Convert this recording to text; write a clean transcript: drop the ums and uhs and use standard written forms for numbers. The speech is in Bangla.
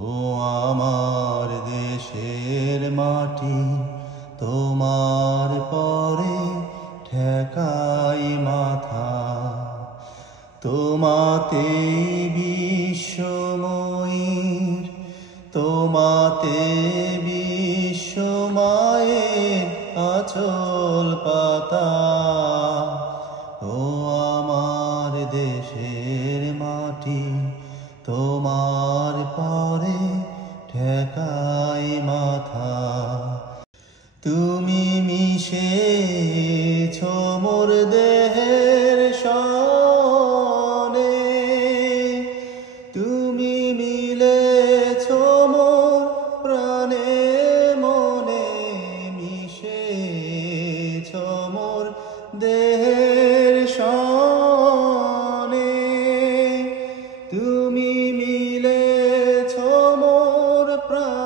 ও আমার দেশের মাটি, তোমার পরে ঠেকাই মাথা। তোমাতে বিশ্বময়ীর, তোমাতে বিশ্বমায়ের আঁচল পাতা। ও আমার দেশের মাটি, তোমার পরে ঠেকাই মাথা। তুমি মিশেছ মোর দেহের সনে, তুমি মিলেছ মোর প্রাণে মনে, মিশেছ মোর দেহের সনে। তুমি মিলেছ মোর প্রাণে